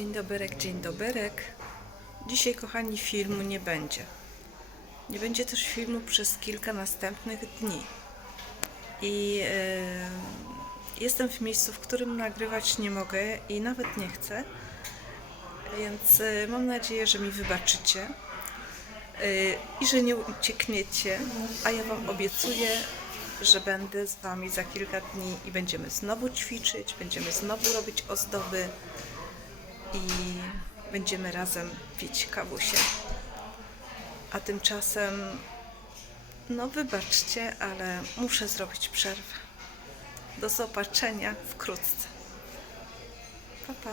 Dzień doberek, dzień doberek. Dzisiaj, kochani, filmu nie będzie. Nie będzie też filmu przez kilka następnych dni. I e, jestem w miejscu, w którym nagrywać nie mogę i nawet nie chcę. Więc e, mam nadzieję, że mi wybaczycie e, i że nie uciekniecie. A ja Wam obiecuję, że będę z Wami za kilka dni i będziemy znowu ćwiczyć, będziemy znowu robić ozdoby i będziemy razem pić kawusie. A tymczasem, no wybaczcie, ale muszę zrobić przerwę. Do zobaczenia wkrótce. Pa, pa.